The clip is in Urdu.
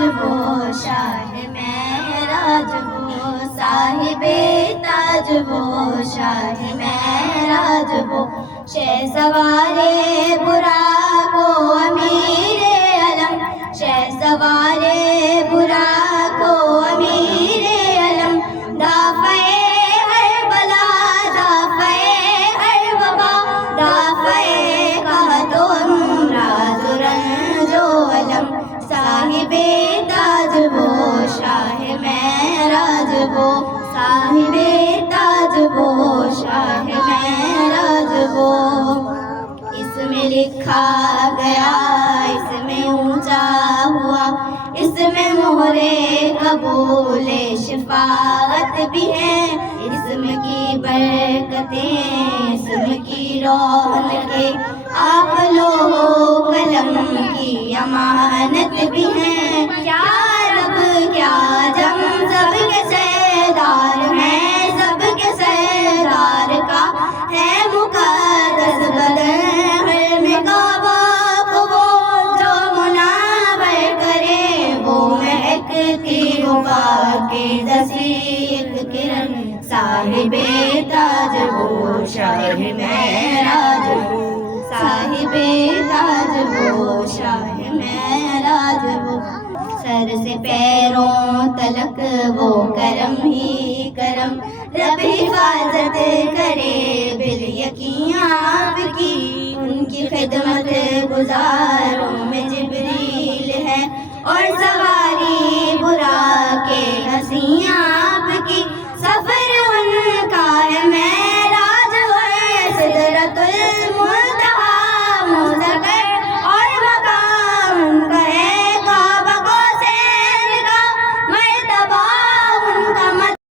تاج وہ شاہ معراج وہ صاحب تاج وہ شاہ معراج وہ شہسوار براق و امیر علم شہسوار براق و امیر علم دافع ہر بلا دافع ہر وبا دافع قحط و امراض و رنج و الم صاحب تاج وہ شاہ معراج وہ صاحب تاج وہ شاہ معراج وہ اس میں لکھا گیا اس میں اونچا ہوا اس میں مہر قبول شفاعت بھی ہے اسم کی برکتیں اسم کی رونقیں آپ لوگ قلم کی امانت بھی ہیں کیا رب کیا جم سب کے سردار ہیں سب کے سردار کا ہے مقدس بدن ہر میں کعبہ کو وہ جو منور کرے وہ مہکتی ہوا کے دسی ایک کرن صاحب تاج وہ شاہ معراج وہ صاحب تاج وہ شاہ معراج وہ سر سے پیروں تلک وہ کرم ہی کرم رب حفاظت کرے بال یقین آپ کی ان کی خدمت گزاروں میں جبریل ہے اور سواری براق حسیاں